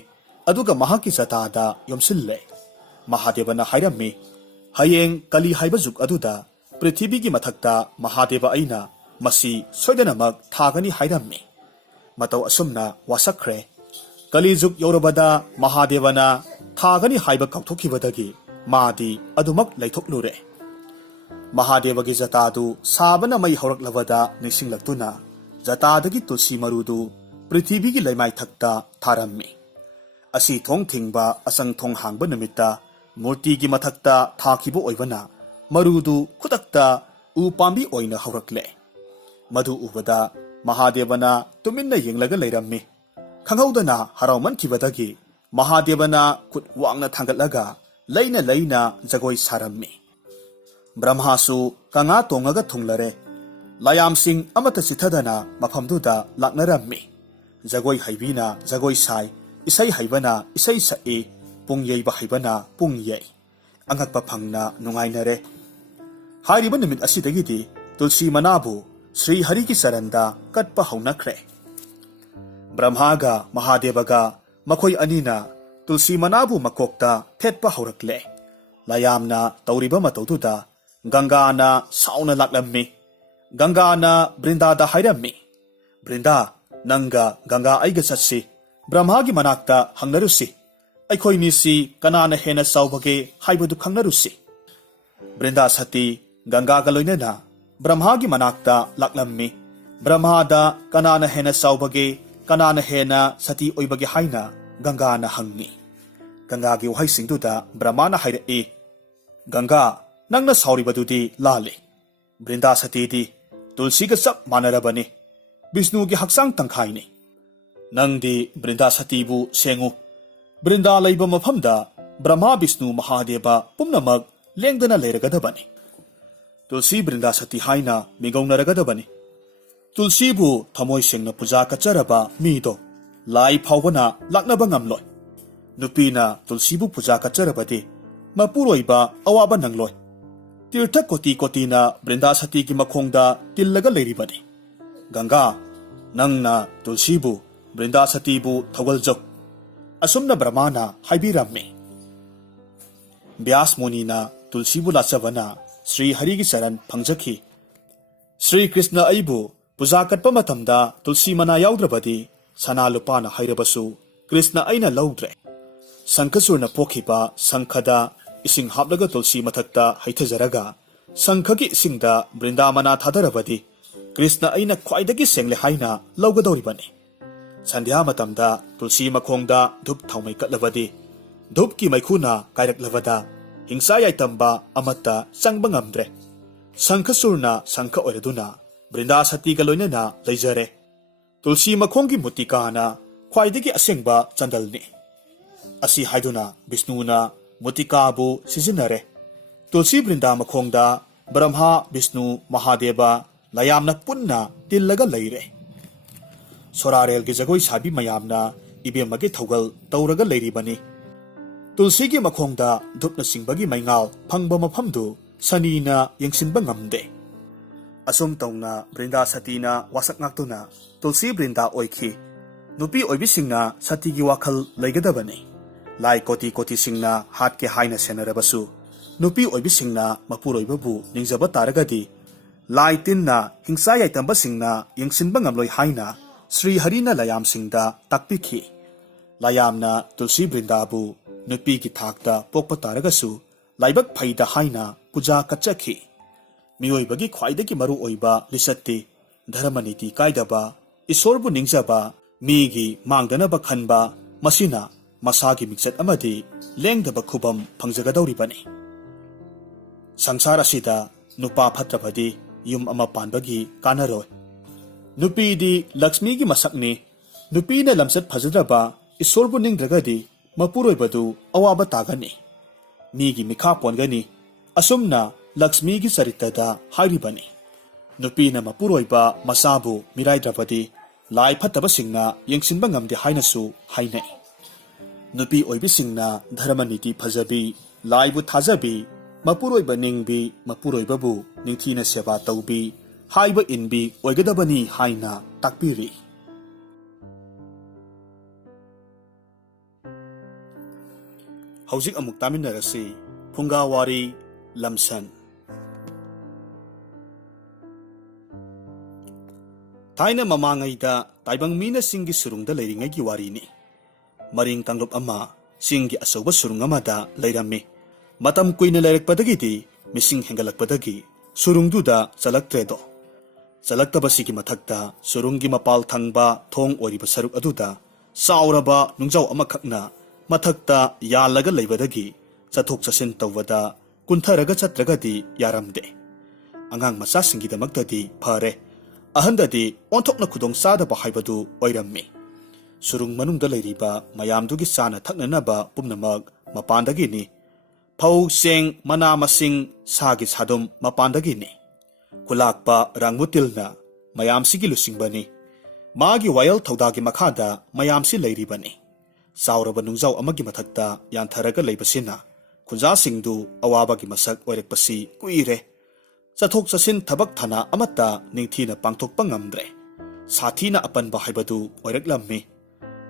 ꯑꯗꯨꯒ ꯃꯍꯥꯛꯀꯤ ꯖꯇꯥꯗ ꯌꯣꯝꯁꯤꯜꯂꯦ꯫ ꯃꯍꯥꯗꯦꯕꯅ ꯍꯥꯏꯔꯝꯃꯤ, ꯍꯌꯦꯡ ꯀꯂꯤ ꯍꯥꯏꯕ ꯖꯨꯛ ꯑꯗꯨꯗ ꯄ꯭ꯔꯤꯊꯤꯕꯤꯒꯤ ꯃꯊꯛꯇ ꯃꯍꯥꯗꯦꯕ ꯑꯩꯅ ꯃꯁꯤ ꯁꯣꯏꯗꯅꯃꯛ ꯊꯥꯒꯅꯤ ꯍꯥꯏꯔꯝꯃꯤ꯫ ꯃꯇꯧ ꯑꯁꯨꯝꯅ ꯋꯥꯁꯛꯈ꯭ꯔꯦ꯫ ꯀꯂꯤ ꯖꯨꯛ ꯌꯧꯔꯕꯗ ꯃꯍꯥꯗꯦꯕꯅ ꯊꯥꯒꯅꯤ ꯍꯥꯏꯕ ꯀꯥꯎꯊꯣꯛꯈꯤꯕꯗꯒꯤ ꯃꯥꯗꯤ ꯑꯗꯨꯃꯛ ꯂꯩꯊꯣꯛꯂꯨꯔꯦ꯫ ꯃꯍꯥꯗꯦꯕꯒꯤ ꯖꯇꯥꯗꯨ ꯁꯥꯕꯅ ꯃꯩ ꯍꯧꯔꯛꯂꯕꯗ ꯅꯤꯡꯁꯤꯡꯂꯛꯇꯨꯅ ꯖꯇꯥꯗꯒꯤ ꯇꯨꯜꯁꯤ ꯃꯔꯨꯗꯨ ꯄ꯭ꯔꯤꯊꯤꯕꯤꯒꯤ ꯂꯩꯃꯥꯏꯊꯛꯇ ꯊꯥꯔꯝꯃꯤ꯫ ꯑꯁꯤ ꯊꯣꯡ ꯊꯤꯡꯕ ꯑꯆꯪ ꯊꯣꯡ ꯍꯥꯡꯕ ꯅꯨꯃꯤꯠꯇ ꯃꯨꯔꯇꯤꯒꯤ ꯃꯊꯛꯇ ꯊꯥꯈꯤꯕ ꯑꯣꯏꯕꯅ ꯃꯔꯨꯗꯨ ꯈꯨꯗꯛꯇ ꯎ ꯄꯥꯝꯕꯤ ꯑꯣꯏꯅ ꯍꯧꯔꯛꯂꯦ꯫ ꯃꯗꯨ ꯎꯕꯗ ꯃꯍꯥꯗꯦꯕꯅ ꯇꯨꯃꯤꯟꯅ ꯌꯦꯡꯂꯒ ꯂꯩꯔꯝꯃꯤ꯫ ꯈꯪꯍꯧꯗꯅ ꯍꯔꯥꯎꯃꯟꯈꯤꯕꯗꯒꯤ ꯃꯍꯥꯗꯦꯕꯅ ꯈꯨꯠ ꯋꯥꯡꯅ ꯊꯥꯡꯒꯠꯂꯒ ꯂꯩꯅ ꯂꯩꯅ ꯖꯒꯣꯏ ꯁꯥꯔꯝꯃꯤ꯫ ꯕ꯭ꯔꯍ꯭ꯃꯥꯁꯨ ꯀꯪꯉꯥ ꯇꯣꯡꯉꯒ ꯊꯨꯡꯂꯔꯦ꯫ ꯂꯥꯌꯥꯝꯁꯤꯡ ꯑꯃꯠꯇ ꯆꯤꯊꯗꯅ ꯃꯐꯝꯗꯨꯗ ꯂꯥꯛꯅꯔꯝꯃꯤ꯫ ꯖꯒꯣꯏ ꯍꯩꯕꯤꯅ ꯖꯒꯣꯏ ꯁꯥꯏ, ꯏꯁꯩ ꯍꯩꯕꯅ ꯏꯁꯩ ꯁꯛꯏ, ꯄꯨꯡ ꯌꯩꯕ ꯍꯩꯕꯅ ꯄꯨꯡ ꯌꯩ꯫ ꯑꯉꯛꯄ ꯐꯪꯅ ꯅꯨꯡꯉꯥꯏꯅꯔꯦ꯫ ꯍꯥꯏꯔꯤꯕ ꯅꯨꯃꯤꯠ ꯑꯁꯤꯗꯒꯤꯗꯤ ꯇꯨꯜꯁꯤ ꯃꯅꯥꯕꯨ ꯁ꯭ꯔꯤ ꯍꯔꯤꯒꯤ ꯆꯔꯟꯗ ꯀꯠꯄ ꯍꯧꯅꯈ꯭ꯔꯦ꯫ ꯕ꯭ꯔꯍ꯭ꯃꯥꯒ ꯃꯍꯥꯗꯦꯕꯒ ꯃꯈꯣꯏ ꯑꯅꯤꯅ ꯇꯨꯜꯁꯤ ꯃꯅꯥꯕꯨ ꯃꯀꯣꯛꯇ ꯊꯦꯠꯄ ꯍꯧꯔꯛꯂꯦ꯫ ꯂꯥꯌꯥꯝꯅ ꯇꯧꯔꯤꯕ ꯃꯇꯧꯗꯨꯗ ꯒꯪꯒꯥꯅ ꯁꯥꯎꯅ ꯂꯥꯛꯂꯝꯃꯤ꯫ ꯒꯪꯒꯥꯅ ꯕ꯭ꯔꯤꯟꯗꯥꯗ ꯍꯥꯏꯔꯝꯃꯤ, ꯕ꯭ꯔꯤꯟꯗꯥ, ꯅꯪꯒ ꯒꯪꯒꯥ ꯑꯩꯒ ꯆꯠꯁꯤ, ꯕ꯭ꯔꯍ꯭ꯃꯥꯒꯤ ꯃꯅꯥꯛꯇ ꯍꯪꯅꯔꯨꯁꯤ, ꯑꯩꯈꯣꯏꯅꯤꯁꯤ ꯀꯅꯥꯅ ꯍꯦꯟꯅ ꯆꯥꯎꯕꯒꯦ ꯍꯥꯏꯕꯗꯨ ꯈꯪꯅꯔꯨꯁꯤ꯫ ꯕ꯭ꯔꯤꯟꯗꯥ ꯁꯇꯤ ꯒꯪꯒꯥꯒ ꯂꯣꯏꯅꯅ ꯕ꯭ꯔꯍ꯭ꯃꯥꯒꯤ ꯃꯅꯥꯛꯇ ꯂꯥꯛꯂꯝꯃꯤ꯫ ꯕ꯭ꯔꯍ꯭ꯃꯥꯗ ꯀꯅꯥꯅ ꯍꯦꯟꯅ ꯆꯥꯎꯕꯒꯦ, ꯀꯅꯥꯅ ꯍꯦꯟꯅ ꯁꯇꯤ ꯑꯣꯏꯕꯒꯦ ꯍꯥꯏꯅ ꯒꯪꯒꯥꯅ ꯍꯪꯉꯤ꯫ ꯒꯪꯒꯥꯒꯤ ꯋꯥꯍꯩꯁꯤꯡꯗꯨꯗ ꯕ꯭ꯔꯍ꯭ꯃꯥꯅ ꯍꯥꯏꯔꯛꯏ, ꯒꯪꯒꯥ, ꯅꯪꯅ ꯁꯥꯎꯔꯤꯕꯗꯨꯗꯤ ꯂꯥꯜꯂꯤ꯫ ꯕ꯭ꯔꯤꯟꯗꯥ ꯁꯇꯤꯗꯤ ꯇꯨꯜꯁꯤꯒ ꯆꯞ ꯃꯥꯟꯅꯔꯕꯅꯤ, ꯕꯤꯁꯅꯨꯒꯤ ꯍꯛꯆꯥꯡ ꯇꯪꯈꯥꯏꯅꯤ꯫ ꯅꯪꯗꯤ ꯕ꯭ꯔꯤꯟꯗꯥ ꯁꯇꯤꯕꯨ ꯁꯦꯡꯉꯨ꯫ ꯕ꯭ꯔꯤꯟꯗꯥ ꯂꯩꯕ ꯃꯐꯝꯗ ꯕ꯭ꯔꯍ꯭ꯃꯥ, ꯕꯤꯁꯅꯨ, ꯃꯍꯥꯗꯦꯕ ꯄꯨꯝꯅꯃꯛ ꯂꯦꯡꯗꯅ ꯂꯩꯔꯒꯗꯕꯅꯤ꯫ ꯇꯨꯜꯁꯤ ꯕ꯭ꯔꯤꯟꯗꯥ ꯁꯇꯤ ꯍꯥꯏꯅ ꯃꯤꯒꯧꯅꯔꯒꯗꯕꯅꯤ꯫ ꯇꯨꯜꯁꯤꯕꯨ ꯊꯃꯣꯏ ꯁꯦꯡꯅ ꯄꯨꯖꯥ ꯀꯠꯆꯔꯕ ꯃꯤꯗꯣ ꯂꯥꯏ ꯐꯥꯎꯕꯅ ꯂꯥꯛꯅꯕ ꯉꯝꯂꯣꯏ꯫ ꯅꯨꯄꯤꯅ ꯇꯨꯜꯁꯤꯕꯨ ꯄꯨꯖꯥ ꯀꯠꯆꯔꯕꯗꯤ ꯃꯄꯨꯔꯣꯏꯕ ꯑꯋꯥꯕ ꯅꯪꯂꯣꯏ꯫ ꯇꯤꯔꯊ ꯀꯣꯇꯤ ꯀꯣꯇꯤꯅ ꯕ꯭ꯔꯤꯟꯗꯥ ꯁꯇꯤꯒꯤ ꯃꯈꯣꯡꯗ ꯇꯤꯜꯂꯒ ꯂꯩꯔꯤꯕꯅꯤ꯫ ꯒꯪꯒꯥ, ꯅꯪꯅ ꯇꯨꯜꯁꯤꯕꯨ, ꯕ꯭ꯔꯤꯟꯗꯥ ꯁꯇꯤꯕꯨ ꯊꯧꯒꯜꯖꯧ꯫ ꯑꯁꯨꯝꯅ ꯕ꯭ꯔꯍ꯭ꯃꯥꯅ ꯍꯥꯏꯕꯤꯔꯝꯃꯤ꯫ ꯚ꯭ꯌꯥꯁ ꯃꯨꯅꯤꯅ ꯇꯨꯜꯁꯤꯕꯨ ꯂꯥꯠꯆꯕꯅ ꯁ꯭ꯔꯤ ꯍꯔꯤꯒꯤ ꯆꯔꯟ ꯐꯪꯖꯈꯤ꯫ శ్రీ కృష్ణ ꯑꯩꯕꯨ ꯄꯨꯖꯥ ꯀꯠꯄ ꯃꯇꯝꯗ తులసి ꯃꯅꯥ ꯌꯥꯎꯗ꯭ꯔꯕꯗꯤ ꯁꯅꯥ ꯂꯨꯄꯥꯅ ꯍꯩꯔꯕꯁꯨ ꯀ꯭ꯔꯤꯁꯅ ꯑꯩꯅ ꯂꯧꯗ꯭ꯔꯦ꯫ ꯁꯪꯈꯆꯨꯔꯅ ꯄꯣꯛꯈꯤꯕ ꯁꯪꯈꯗ ꯏꯁꯤꯡ ꯍꯥꯞꯂꯒ తులసి ꯃꯊꯛꯇ ꯍꯩꯊꯖꯔꯒ ꯁꯪꯈꯒꯤ ꯏꯁꯤꯡꯗ ꯕ꯭ꯔꯤꯟꯗꯥ ꯃꯅꯥ ꯊꯥꯗꯔꯕꯗꯤ ꯀ꯭ꯔꯤꯁꯅ ꯑꯩꯅ ꯈ꯭ꯋꯥꯏꯗꯒꯤ ꯁꯦꯡꯂꯦ ꯍꯥꯏꯅ ꯂꯧꯒꯗꯧꯔꯤꯕꯅꯤ꯫ ꯁꯟꯙ꯭ꯌꯥ ꯃꯇꯝꯗ తులసి ꯃꯈꯣꯡꯗ ꯙꯨꯞ ꯊꯥꯎꯃꯩ ꯀꯠꯂꯕꯗꯤ ꯙꯨꯞꯀꯤ ꯃꯩꯈꯨꯅ ꯀꯥꯏꯔꯛꯂꯕꯗ ꯍꯤꯡꯁꯥ ꯌꯥꯏꯇꯝꯕ ꯑꯃꯠꯇ ꯆꯪꯕ ꯉꯝꯗ꯭ꯔꯦ꯫ ꯁꯪꯈꯆꯨꯔꯅ ꯁꯪꯈ ꯑꯣꯏꯔꯗꯨꯅ ꯕ꯭ꯔꯤꯟꯗꯥ ꯁꯇꯤꯒ ꯂꯣꯏꯅꯅ ꯂꯩꯖꯔꯦ꯫ తులసి ꯃꯈꯣꯡꯒꯤ ꯃꯨꯇꯤꯀꯥꯅ ꯈ꯭ꯋꯥꯏꯗꯒꯤ ꯑꯁꯦꯡꯕ ꯆꯟꯗꯜꯅꯤ꯫ ꯑꯁꯤ ꯍꯥꯏꯗꯨꯅ ꯕꯤꯁꯅꯨꯅ ꯃꯨꯇꯤꯀꯥꯕꯨ ꯁꯤꯖꯤꯟꯅꯔꯦ꯫ తులసి ꯕ꯭ꯔꯤꯟꯗꯥ ꯃꯈꯣꯡꯗ ꯕ꯭ꯔꯍ꯭ꯃꯥ, ꯕꯤꯁꯅꯨ, ꯃꯍꯥꯗꯦꯕ ꯂꯥꯌꯥꯝꯅ ꯄꯨꯟꯅ ꯇꯤꯜꯂꯒ ꯂꯩꯔꯦ꯫ ꯁꯣꯔꯥꯔꯦꯜꯒꯤ ꯖꯒꯣꯏ ꯁꯥꯕꯤ ꯃꯌꯥꯝꯅ ꯏꯕꯦꯝꯃꯒꯤ ꯊꯧꯒꯜ ꯇꯧꯔꯒ ꯂꯩꯔꯤꯕꯅꯤ꯫ తులసిꯒꯤ ꯃꯈꯣꯡꯗ ꯙꯨꯞꯅ ꯆꯤꯡꯕꯒꯤ ꯃꯩꯉꯥꯜ ꯐꯪꯕ ꯃꯐꯝꯗꯨ ꯁꯅꯤꯅ ꯌꯦꯡꯁꯤꯟꯕ ꯉꯝꯗꯦ꯫ ꯑꯁꯨꯝ ꯇꯧꯅ ꯕ꯭ꯔꯤꯟꯗꯥ ꯁꯇꯤꯅ ꯋꯥꯁꯛ ꯉꯥꯛꯇꯨꯅ తులసి ꯕ꯭ꯔꯤꯟꯗꯥ ꯑꯣꯏꯈꯤ꯫ ꯅꯨꯄꯤ ꯑꯣꯏꯕꯤꯁꯤꯡꯅ ꯁꯇꯤꯒꯤ ꯋꯥꯈꯜ ꯂꯩꯒꯗꯕꯅꯤ꯫ ꯂꯥꯏ ꯀꯣꯇꯤ ꯀꯣꯇꯤꯁꯤꯡꯅ ꯍꯥꯠꯀꯦ ꯍꯥꯏꯅ ꯁꯦꯟꯅꯔꯕꯁꯨ ꯅꯨꯄꯤ ꯑꯣꯏꯕꯤꯁꯤꯡꯅ ꯃꯄꯨꯔꯣꯏꯕꯕꯨ ꯅꯤꯡꯖꯕ ꯇꯥꯔꯒꯗꯤ ꯂꯥꯏ ꯇꯤꯟꯅ ꯍꯤꯡꯁꯥ ꯌꯥꯏꯇꯝꯕꯁꯤꯡꯅ ꯌꯦꯡꯁꯤꯟꯕ ꯉꯝꯂꯣꯏ ꯍꯥꯏꯅ శ్రీ హరిꯅ ꯂꯥꯌꯥꯝꯁꯤꯡꯗ ꯇꯥꯛꯄꯤꯈꯤ꯫ ꯂꯥꯌꯥꯝꯅ తులసి ꯕ꯭ꯔꯤꯟꯗꯥꯕꯨ ꯅꯨꯄꯤꯒꯤ ꯊꯥꯛꯇ ꯄꯣꯛꯄ ꯇꯥꯔꯒꯁꯨ ꯂꯥꯏꯕꯛ ꯐꯩꯗ ꯍꯥꯏꯅ ꯄꯨꯖꯥ ꯀꯠꯆꯈꯤ꯫ ꯃꯤꯑꯣꯏꯕꯒꯤ ꯈ꯭ꯋꯥꯏꯗꯒꯤ ꯃꯔꯨ ꯑꯣꯏꯕ ꯂꯤꯆꯠꯇꯤ ꯙꯔꯃ ꯅꯤꯇꯤ ꯀꯥꯏꯗꯕ, ꯏꯁꯣꯔꯕꯨ ꯅꯤꯡꯖꯕ, ꯃꯤꯒꯤ ꯃꯥꯡꯗꯅꯕ ꯈꯟꯕ, ꯃꯁꯤꯅ ꯃꯁꯥꯒꯤ ꯃꯤꯡꯆꯠ ꯑꯃꯗꯤ ꯂꯦꯡꯗꯕ ꯈꯨꯕꯝ ꯐꯪꯖꯒꯗꯧꯔꯤꯕꯅꯤ꯫ ꯁꯪꯁꯥꯔ ꯑꯁꯤꯗ ꯅꯨꯄꯥ ꯐꯠꯇ꯭ꯔꯕꯗꯤ ꯌꯨꯝ ꯑꯃ ꯄꯥꯟꯕꯒꯤ ꯀꯥꯟꯅꯔꯣꯏ꯫ ꯅꯨꯄꯤꯗꯤ ꯂꯛꯁꯃꯤꯒꯤ ꯃꯁꯛꯅꯤ꯫ ꯅꯨꯄꯤꯅ ꯂꯝꯆꯠ ꯐꯖꯗ꯭ꯔꯕ, ꯏꯁꯣꯔꯕꯨ ꯅꯤꯡꯗ꯭ꯔꯒꯗꯤ ꯃꯄꯨꯔꯣꯏꯕꯗꯨ ꯑꯋꯥꯕ ꯇꯥꯒꯅꯤ, ꯃꯤꯒꯤ ꯃꯤꯈꯥ ꯄꯣꯟꯒꯅꯤ꯫ ꯑꯁꯨꯝꯅ ꯂꯛꯁꯃꯤꯒꯤ ꯆꯔꯤꯇꯗ ꯍꯥꯏꯔꯤꯕꯅꯤ꯫ ꯅꯨꯄꯤꯅ ꯃꯄꯨꯔꯣꯏꯕ ꯃꯆꯥꯕꯨ ꯃꯤꯔꯥꯏꯗ꯭ꯔꯕꯗꯤ ꯂꯥꯏ ꯐꯠꯇꯕꯁꯤꯡꯅ ꯌꯦꯡꯁꯤꯟꯕ ꯉꯝꯗꯦ ꯍꯥꯏꯅꯁꯨ ꯍꯥꯏꯅꯩ꯫ ꯅꯨꯄꯤ ꯑꯣꯏꯕꯤꯁꯤꯡꯅ ꯙꯔꯃ ꯅꯤꯇꯤ ꯐꯖꯕꯤ, ꯂꯥꯏꯕꯨ ꯊꯥꯖꯕꯤ, ꯃꯄꯨꯔꯣꯏꯕ ꯅꯤꯡꯕꯤ, ꯃꯄꯨꯔꯣꯏꯕꯕꯨ ꯅꯤꯡꯊꯤꯅ ꯁꯦꯕꯥ ꯇꯧꯕꯤ, ꯍꯥꯏꯕ ꯏꯟꯕꯤ ꯑꯣꯏꯒꯗꯕꯅꯤ ꯍꯥꯏꯅ ꯇꯥꯛꯄꯤꯔꯤ꯫ ꯍꯧꯖꯤꯛ ꯑꯃꯨꯛ ꯇꯥꯃꯤꯟꯅꯔꯁꯤ ꯐꯨꯡꯒꯥꯋꯥꯔꯤ ꯂꯝꯁꯟ. ꯊꯥꯏꯅ ꯃꯃꯥꯡꯉꯩꯗ ꯇꯥꯏꯕꯪ ꯃꯤꯅ ꯆꯤꯡꯒꯤ ꯁꯨꯔꯨꯡꯗ ꯂꯩꯔꯤꯉꯩꯒꯤ ꯋꯥꯔꯤꯅꯤ. ꯃꯔꯤꯡ ꯀꯥꯡꯂꯨꯞ ꯑꯃ ꯆꯤꯡꯒꯤ ꯑꯆꯧꯕ ꯁꯨꯔꯨꯡ ꯑꯃꯗ ꯂꯩꯔꯝꯃꯤ. ꯃꯇꯝ ꯀꯨꯏꯅ ꯂꯩꯔꯛꯄꯗꯒꯤꯗꯤ ꯃꯤꯁꯤꯡ ꯍꯦꯟꯒꯠꯂꯛꯄꯗꯒꯤ ꯁꯨꯔꯨꯡꯗꯨꯗ ꯆꯠꯂꯛꯇ꯭ꯔꯦꯗꯣ. ꯆꯠꯂꯛꯇꯕꯁꯤꯒꯤ ꯃꯊꯛꯇ ꯁꯨꯔꯨꯡꯒꯤ ꯃꯄꯥꯜ ꯊꯪꯕ ꯊꯣꯡ ꯑꯣꯏꯔꯤꯕ ꯁꯔꯨꯛ ꯑꯗꯨꯗ ꯆꯥꯎꯔꯕ ꯅꯨꯡꯖꯥꯎ ꯑꯃꯈꯛꯅ ꯃꯊꯛꯇ ꯌꯥꯜꯂꯒ ꯂꯩꯕꯗꯒꯤ ꯆꯠꯊꯣꯛ ꯆꯠꯁꯤꯟ ꯇꯧꯕꯗ ꯀꯨꯟꯊꯔꯒ ꯆꯠꯇ꯭ꯔꯒꯗꯤ ꯌꯥꯔꯝꯗꯦ. ꯑꯉꯥꯡ ꯃꯆꯥꯁꯤꯡꯒꯤꯗꯃꯛꯇꯗꯤ ꯐꯔꯦ, ꯑꯍꯟꯗꯗꯤ ꯑꯣꯟꯊꯣꯛꯅ ꯈꯨꯗꯣꯡ ꯆꯥꯗꯕ ꯍꯥꯏꯕꯗꯨ ꯑꯣꯏꯔꯝꯃꯤ. ꯁꯨꯔꯨꯡ ꯃꯅꯨꯡꯗ ꯂꯩꯔꯤꯕ ꯃꯌꯥꯝꯗꯨꯒꯤ ꯆꯥꯅ ꯊꯛꯅꯅꯕ ꯄꯨꯝꯅꯃꯛ ꯃꯄꯥꯟꯗꯒꯤꯅꯤ. ꯐꯧ, ꯆꯦꯡ, ꯃꯅꯥ ꯃꯁꯤꯡ, ꯁꯥꯒꯤ ꯁꯥꯗꯨꯝ ꯃꯄꯥꯟꯗꯒꯤꯅꯤ. ꯈꯨꯂꯥꯛꯄ ꯔꯥꯡꯃꯨꯇꯤꯜꯅ ꯃꯌꯥꯝꯁꯤꯒꯤ ꯂꯨꯆꯤꯡꯕꯅꯤ. ꯃꯥꯒꯤ ꯋꯥꯌꯦꯜ ꯊꯧꯗꯥꯒꯤ ꯃꯈꯥꯗ ꯃꯌꯥꯝꯁꯤ ꯂꯩꯔꯤꯕꯅꯤ. ꯆꯥꯎꯔꯕ ꯅꯨꯡꯖꯥꯎ ꯑꯃꯒꯤ ꯃꯊꯛꯇ ꯌꯥꯟꯊꯔꯒ ꯂꯩꯕꯁꯤꯅ ꯈꯨꯟꯖꯥꯁꯤꯡꯗꯨ ꯑꯋꯥꯕꯒꯤ ꯃꯁꯛ ꯑꯣꯏꯔꯛꯄꯁꯤ ꯀꯨꯏꯔꯦ. ꯆꯠꯊꯣꯛ ꯆꯠꯁꯤꯟ ꯊꯕꯛ ꯊꯅ ꯑꯃꯠꯇ ꯅꯤꯡꯊꯤꯅ ꯄꯥꯡꯊꯣꯛꯄ ꯉꯝꯗ꯭ꯔꯦ. ꯁꯥꯊꯤꯅ ꯑꯄꯟꯕ ꯍꯥꯏꯕꯗꯨ ꯑꯣꯏꯔꯛꯂꯝꯃꯤ.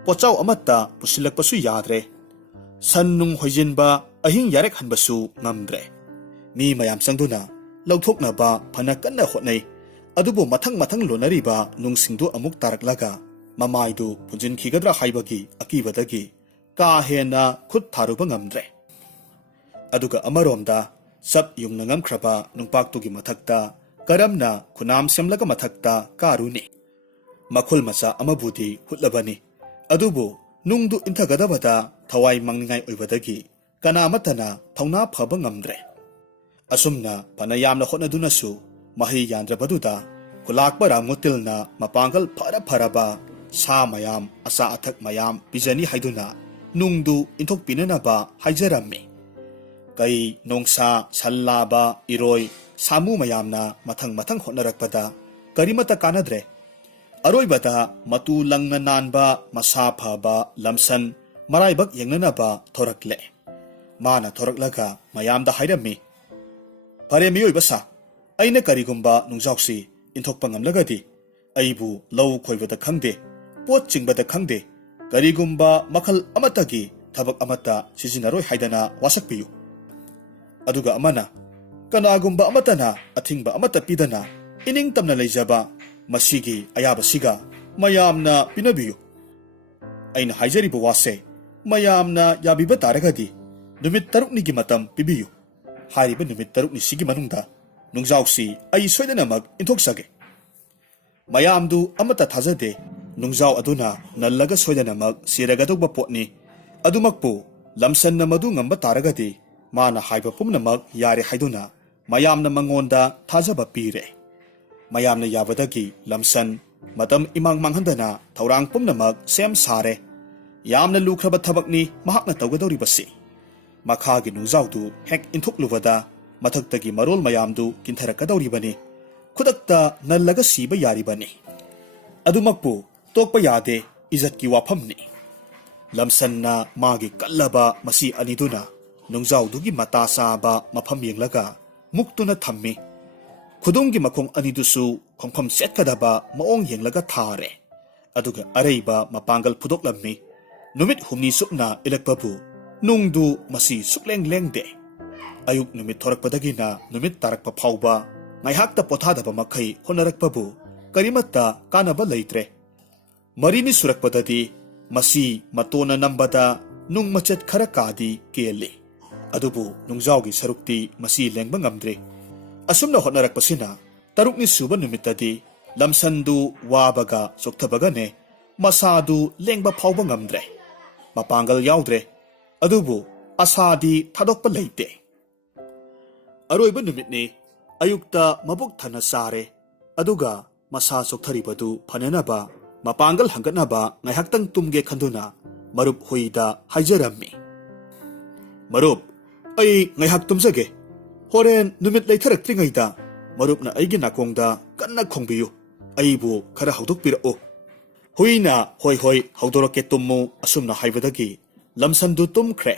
ꯄꯣꯠꯆꯥꯎ ꯑꯃꯠꯇ ꯄꯨꯁꯤꯜꯂꯛꯄꯁꯨ ꯌꯥꯗ꯭ꯔꯦ. ꯁꯟ ꯅꯨꯡ ꯍꯣꯏꯖꯤꯟꯕ, ꯑꯍꯤꯡ ꯌꯥꯔꯦꯛꯍꯟꯕꯁꯨ ꯉꯝꯗ꯭ꯔꯦ. ꯃꯤ ꯃꯌꯥꯝ ꯆꯪꯗꯨꯅ ꯂꯧꯊꯣꯛꯅꯕ ꯐꯅ ꯀꯟꯅ ꯍꯣꯠꯅꯩ. ꯑꯗꯨꯕꯨ ꯃꯊꯪ ꯃꯊꯪ ꯂꯣꯟꯅꯔꯤꯕ ꯅꯨꯡꯁꯤꯡꯗꯨ ꯑꯃꯨꯛ ꯇꯥꯔꯛꯂꯒ ꯃꯃꯥꯏꯗꯨ ꯄꯨꯟꯁꯤꯟꯈꯤꯒꯗ꯭ꯔꯥ ꯍꯥꯏꯕꯒꯤ ꯑꯀꯤꯕꯗꯒꯤ ꯀꯥ ꯍꯦꯟꯅ ꯈꯨꯠ ꯊꯥꯔꯨꯕ ꯉꯝꯗ꯭ꯔꯦ. ꯑꯗꯨꯒ ꯑꯃꯔꯣꯝꯗ ꯆꯞ ꯌꯨꯡꯅ ꯉꯝꯈ꯭ꯔꯕ ꯅꯨꯡꯄꯥꯛꯇꯨꯒꯤ ꯃꯊꯛꯇ ꯀꯔꯝꯅ ꯈꯨꯅꯥꯝ ꯁꯦꯝꯂꯒ ꯃꯊꯛꯇ ꯀꯥꯔꯨꯅꯤ? ꯃꯈꯨꯜ ꯃꯆꯥ ꯑꯃꯕꯨꯗꯤ ꯍꯨꯠꯂꯕꯅꯤ. ꯑꯗꯨꯕꯨ ꯅꯨꯡꯗꯨ ꯏꯟꯊꯒꯗꯕꯗ ꯊꯋꯥꯏ ꯃꯥꯡꯅꯤꯡꯉꯥꯏ ꯑꯣꯏꯕꯗꯒꯤ ꯀꯅꯥꯃꯠꯇꯅ ꯊꯧꯅꯥ ꯐꯕ ꯉꯝꯗ꯭ꯔꯦ. ꯑꯁꯨꯝꯅ ꯐꯅ ꯌꯥꯝꯅ ꯍꯣꯠꯅꯗꯨꯅꯁꯨ ꯃꯍꯩ ꯌꯥꯟꯗ꯭ꯔꯕꯗꯨꯗ ꯈꯨꯂꯥꯛꯄ ꯔꯥꯡꯃꯨꯇꯤꯜꯅ ꯃꯄꯥꯡꯒꯜ ꯐꯔꯕ ꯁꯥ ꯃꯌꯥꯝ, ꯑꯆꯥ ꯑꯊꯛ ꯃꯌꯥꯝ ꯄꯤꯖꯅꯤ ꯍꯥꯏꯗꯨꯅ ꯅꯨꯡꯗꯨ ꯏꯟꯊꯣꯛꯄꯤꯅꯅꯕ ꯍꯥꯏꯖꯔꯝꯃꯤ. ꯀꯩ, ꯅꯣꯡꯁꯥ, ꯁꯟ ꯂꯥꯕ, ꯏꯔꯣꯏ, ꯁꯥꯃꯨ ꯃꯌꯥꯝꯅ ꯃꯊꯪ ꯃꯊꯪ ꯍꯣꯠꯅꯔꯛꯄꯗ ꯀꯔꯤꯃꯠꯇ ꯀꯥꯟꯅꯗ꯭ꯔꯦ. ꯑꯔꯣꯏꯕꯗ ꯃꯇꯨ ꯂꯪꯅ ꯅꯥꯟꯕ, ꯃꯁꯥ ꯐꯕ ꯂꯝꯁꯟ ꯃꯔꯥꯏꯕꯛ ꯌꯦꯡꯅꯅꯕ ꯊꯣꯔꯛꯂꯦ. ꯃꯥꯅ ꯊꯣꯔꯛꯂꯒ ꯃꯌꯥꯝꯗ ꯍꯥꯏꯔꯝꯃꯤ, ꯐꯔꯦ ꯃꯤꯑꯣꯏꯕ ꯁꯥ, ꯑꯩꯅ ꯀꯔꯤꯒꯨꯝꯕ ꯅꯨꯡꯖꯥꯎꯁꯤ ꯏꯟꯊꯣꯛꯄ ꯉꯝꯂꯒꯗꯤ ꯑꯩꯕꯨ ꯂꯧ ꯈꯣꯏꯕꯗ ꯈꯪꯗꯦ, ꯄꯣꯠ ꯆꯤꯡꯕꯗ ꯈꯪꯗꯦ, ꯀꯔꯤꯒꯨꯝꯕ ꯃꯈꯜ ꯑꯃꯠꯇꯒꯤ ꯊꯕꯛ ꯑꯃꯠꯇ ꯁꯤꯖꯤꯟꯅꯔꯣꯏ ꯍꯥꯏꯗꯅ ꯋꯥꯁꯛꯄꯤꯌꯨ. ꯑꯗꯨꯒ ꯑꯃꯅ, ꯀꯅꯥꯒꯨꯝꯕ ꯑꯃꯠꯇꯅ ꯑꯊꯤꯡꯕ ꯑꯃꯠꯇ ꯄꯤꯗꯅ ꯏꯅꯤꯡ ꯇꯝꯅ ꯂꯩꯖꯕ ꯃꯁꯤꯒꯤ ꯑꯌꯥꯕꯁꯤꯒ ꯃꯌꯥꯝꯅ ꯄꯤꯅꯕꯤꯌꯨ. ꯑꯩꯅ ꯍꯥꯏꯖꯔꯤꯕ ꯋꯥꯁꯦ ꯃꯌꯥꯝꯅ ꯌꯥꯕꯤꯕ ꯇꯥꯔꯒꯗꯤ ꯅꯨꯃꯤꯠ 6ꯅꯤꯒꯤ ꯃꯇꯝ ꯄꯤꯕꯤꯌꯨ. ꯍꯥꯏꯔꯤꯕ ꯅꯨꯃꯤꯠ 6ꯅꯤꯁꯤꯒꯤ ꯃꯅꯨꯡꯗ ꯅꯨꯡꯖꯥꯎꯁꯤ ꯑꯩ ꯁꯣꯏꯗꯅꯃꯛ ꯏꯟꯊꯣꯛꯆꯒꯦ. ꯃꯌꯥꯝꯗꯨ ꯑꯃꯠꯇ ꯊꯥꯖꯗꯦ. ꯅꯨꯡꯖꯥꯎ ꯑꯗꯨꯅ ꯅꯜꯂꯒ ꯁꯣꯏꯗꯅꯃꯛ ꯁꯤꯔꯒꯗꯧꯕ ꯄꯣꯠꯅꯤ. ꯑꯗꯨꯃꯛꯄꯨ ꯂꯝꯁꯟꯅ ꯃꯗꯨ ꯉꯝꯕ ꯇꯥꯔꯒꯗꯤ ꯃꯥꯅ ꯍꯥꯏꯕ ꯄꯨꯝꯅꯃꯛ ꯌꯥꯔꯦ ꯍꯥꯏꯗꯨꯅ ꯃꯌꯥꯝꯅ ꯃꯉꯣꯟꯗ ꯊꯥꯖꯕ ꯄꯤꯔꯦ. ꯃꯌꯥꯝꯅ ꯌꯥꯕꯗꯒꯤ ꯂꯝꯁꯟ ꯃꯇꯝ ꯏꯃꯥꯡ ꯃꯥꯡꯍꯟꯗꯅ ꯊꯧꯔꯥꯡ ꯄꯨꯝꯅꯃꯛ ꯁꯦꯝ ꯁꯥꯔꯦ. ꯌꯥꯝꯅ ꯂꯨꯈ꯭ꯔꯕ ꯊꯕꯛꯅꯤ ꯃꯍꯥꯛꯅ ꯇꯧꯒꯗꯧꯔꯤꯕꯁꯤ. ꯃꯈꯥꯒꯤ ꯅꯨꯡꯖꯥꯎꯗꯨ ꯍꯦꯛ ꯏꯟꯊꯣꯛꯂꯨꯕꯗ ꯃꯊꯛꯇꯒꯤ ꯃꯔꯣꯜ ꯃꯌꯥꯝꯗꯨ ꯀꯤꯟꯊꯔꯛꯀꯗꯧꯔꯤꯕꯅꯤ. ꯈꯨꯗꯛꯇ ꯅꯜꯂꯒ ꯁꯤꯕ ꯌꯥꯔꯤꯕꯅꯤ. ꯑꯗꯨꯃꯛꯄꯨ ꯇꯣꯛꯄ ꯌꯥꯗꯦ, ꯏꯖꯠꯀꯤ ꯋꯥꯐꯝꯅꯤ. ꯂꯝꯁꯟꯅ ꯃꯥꯒꯤ ꯀꯜꯂꯕ ꯃꯁꯤ ꯑꯅꯤꯗꯨꯅ ꯅꯨꯡꯖꯥꯎꯗꯨꯒꯤ ꯃꯇꯥ ꯆꯥꯕ ꯃꯐꯝ ꯌꯦꯡꯂꯒ ꯃꯨꯛꯇꯨꯅ ꯊꯝꯃꯤ. ꯈꯨꯗꯨꯝꯒꯤ ꯃꯈꯣꯡ ꯑꯅꯤꯗꯨꯁꯨ ꯈꯣꯡꯐꯝ ꯆꯦꯠꯀꯗꯕ ꯃꯑꯣꯡ ꯌꯦꯡꯂꯒ ꯊꯥꯔꯦ. ꯑꯗꯨꯒ ꯑꯔꯩꯕ ꯃꯄꯥꯡꯒꯜ ꯐꯨꯗꯣꯛꯂꯝꯃꯤ. ꯅꯨꯃꯤꯠ 8ꯅꯤ ꯆꯨꯞꯅ ꯏꯜꯂꯛꯄꯕꯨ ꯅꯨꯡꯗꯨ ꯃꯁꯤ ꯁꯨꯛꯂꯦꯡ ꯂꯦꯡꯗꯦ. ꯑꯌꯨꯛ ꯅꯨꯃꯤꯠ ꯊꯣꯔꯛꯄꯗꯒꯤꯅ ꯅꯨꯃꯤꯠ ꯇꯥꯔꯛꯄ ꯐꯥꯎꯕ ꯉꯥꯏꯍꯥꯛꯇ ꯄꯣꯊꯥꯗꯕ ꯃꯈꯩ ꯍꯣꯠꯅꯔꯛꯄꯕꯨ ꯀꯔꯤꯃꯠꯇ ꯀꯥꯟꯅꯕ ꯂꯩꯇ꯭ꯔꯦ. 4ꯅꯤ ꯁꯨꯔꯛꯄꯗꯗꯤ ꯃꯁꯤ ꯃꯇꯣꯟꯅ ꯅꯝꯕꯗ ꯅꯨꯡ ꯃꯆꯦꯠ ꯈꯔ ꯀꯥꯗꯤ ꯀꯦꯜꯂꯤ. ꯑꯗꯨꯕꯨ ꯅꯨꯡꯖꯥꯎꯒꯤ ꯁꯔꯨꯛꯇꯤ ꯃꯁꯤ ꯂꯦꯡꯕ ꯉꯝꯗ꯭ꯔꯦ. ꯑꯁꯨꯝꯅ ꯍꯣꯠꯅꯔꯛꯄꯁꯤꯅ 6ꯅꯤ ꯁꯨꯕ ꯅꯨꯃꯤꯠꯇꯗꯤ ꯂꯝꯁꯟꯗꯨ ꯋꯥꯕꯒ ꯆꯣꯛꯊꯕꯒꯅꯦ ꯃꯁꯥꯗꯨ ꯂꯦꯡꯕ ꯐꯥꯎꯕ ꯉꯝꯗ꯭ꯔꯦ. ꯃꯄꯥꯡꯒꯜ ꯌꯥꯎꯗ꯭ꯔꯦ. ꯑꯗꯨꯕꯨ ꯑꯁꯥꯗꯤ ꯊꯥꯗꯣꯛꯄ ꯂꯩꯇꯦ. ꯑꯔꯣꯏꯕ ꯅꯨꯃꯤꯠꯅꯤ. ꯑꯌꯨꯛꯇ ꯃꯕꯨꯛ ꯊꯟꯅ ꯆꯥꯔꯦ. ꯑꯗꯨꯒ ꯃꯁꯥ ꯆꯣꯛꯊꯔꯤꯕꯗꯨ ꯐꯅꯅꯕ, ꯃꯄꯥꯡꯒꯜ ꯍꯪꯒꯠꯅꯕ ꯉꯥꯏꯍꯥꯛꯇꯪ ꯇꯨꯝꯒꯦ ꯈꯟꯗꯨꯅ ꯃꯔꯨꯞ ꯍꯨꯏꯗ ꯍꯥꯏꯖꯔꯝꯃꯤ, ꯃꯔꯨꯞ, ꯑꯩ ꯉꯥꯏꯍꯥꯛ ꯇꯨꯝꯖꯒꯦ. ꯍꯣꯔꯦꯟ ꯅꯨꯃꯤꯠ ꯂꯩꯊꯔꯛꯇ꯭ꯔꯤꯉꯩꯗ ꯃꯔꯨꯞꯅ ꯑꯩꯒꯤ ꯅꯥꯀꯣꯡꯗ ꯀꯟꯅ ꯈꯣꯡꯕꯤꯌꯨ. ꯑꯩꯕꯨ ꯈꯔ ꯍꯧꯗꯣꯛꯄꯤꯔꯛꯎ. ꯍꯨꯏꯅ ꯍꯣꯏ ꯍꯣꯏ ꯍꯧꯗꯣꯔꯛꯀꯦ ꯇꯨꯝꯃꯨ ꯑꯁꯨꯝꯅ ꯍꯥꯏꯕꯗꯒꯤ ꯂꯝꯁꯟꯗꯨ ꯇꯨꯝꯈ꯭ꯔꯦ.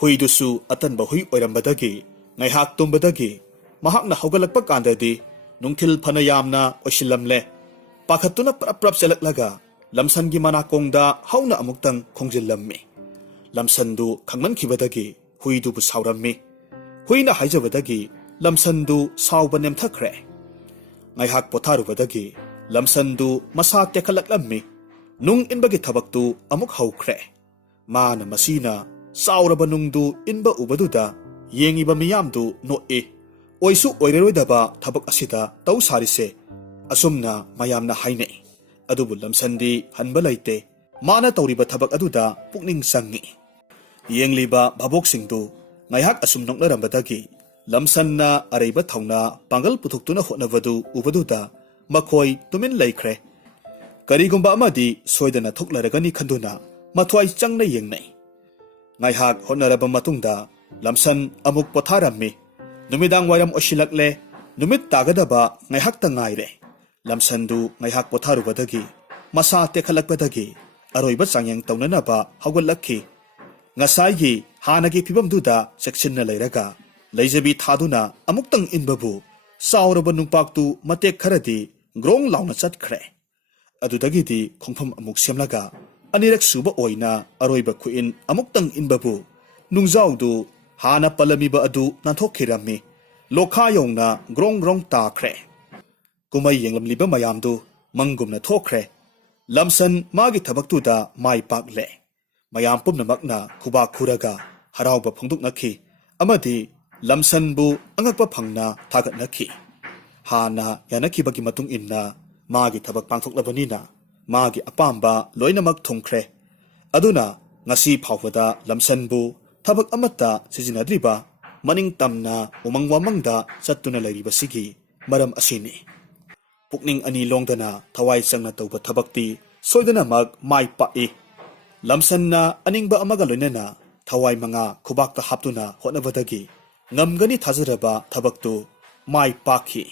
ꯍꯨꯏꯗꯨꯁꯨ ꯑꯇꯟꯕ ꯍꯨꯏ ꯑꯣꯏꯔꯝꯕꯗꯒꯤ ꯉꯥꯏꯍꯥꯛ ꯇꯨꯝꯕꯗꯒꯤ ꯃꯍꯥꯛꯅ ꯍꯧꯒꯠꯂꯛꯄ ꯀꯥꯟꯗꯗꯤ ꯅꯨꯡꯊꯤꯜ ꯐꯅ ꯌꯥꯝꯅ ꯑꯣꯏꯁꯤꯜꯂꯝꯂꯦ. ꯄꯥꯈꯠꯇꯨꯅ ꯄ꯭ꯔꯞ ꯄ꯭ꯔꯞ ꯆꯦꯜꯂꯛꯂꯒ ꯂꯝꯁꯟꯒꯤ ꯃꯅꯥꯀꯣꯡꯗ ꯍꯧꯅ ꯑꯃꯨꯛꯇꯪ ꯈꯣꯡꯖꯤꯜꯂꯝꯃꯤ. lamsandu khangmankhibadagi huidubu saurammi. Huina haijabadagi lamsandu sauba nemthakre. Ngaihak potharubadagi lamsandu masa tekhalaklammi. Nung inbagi thabaktu amuk haukre. Mana masina sauraba nungdu inba ubaduda yengiba miyamdu noe. Oisu oireroidaba thabak asida tau sarise. Asumna mayamna hainei. Adubu lamsandi hanba laite. Mana tauriba thabak aduda pukning sangi. Yengliba babok singdu ngaihak asum noknarambadagi lamsanna areiba thauna pangal putuktuna hotnavadu ubaduda makhoi tumin laikre. Karigumba amadi soidana thoklaragani khanduna mathwai changna yengnai. Ngaihak hotnaraba matungda lamsan amuk potharammi. Numidang wairam osilakle numit tagadaba ngaihak ta ngaire. Lamsandu ngaihak potharubadagi masa tekhalakbadagi aroiba changyang taunanaba hawgallakhi. Ngasaygi hanagi phibamduda sectionna leiraga leijabi thaduna amuktang inbabu sauraba nungpaktu matek kharadi grong launa chatkhre. Adudagidi khongpham amuk semlaga anirak suba oina aroiba khuin amuktang inbabu nungjaudu hana palamiba adu nanthokhirammi. Lokha yongna grong grong takhre. Kumai yenglamliba mayamdu mangumna thokre. Lamsan magi thabaktuda mai pakle. Mayam pumnamakna khubak khuraga harauba phongduknakhi amadi lamsanbu angakpa phangna thagatnakhi. Hana yanakhibagi matung inna magi thabak pangthoklabanina magi apamba loinamak thongkhre. Aduna ngasi phawbada lamsanbu thabak amatta sijinadriba maning tamna umang wamangda chattuna leiribasigi maram asini. Pukning ani longdana thawai changna tawba thabakti soidana mag mai pa'i. Lamsanna aningba amaga loinana thawai manga khubakta haptuna hotnabadagi ngamgani thazaraba thabaktu mai pakhi.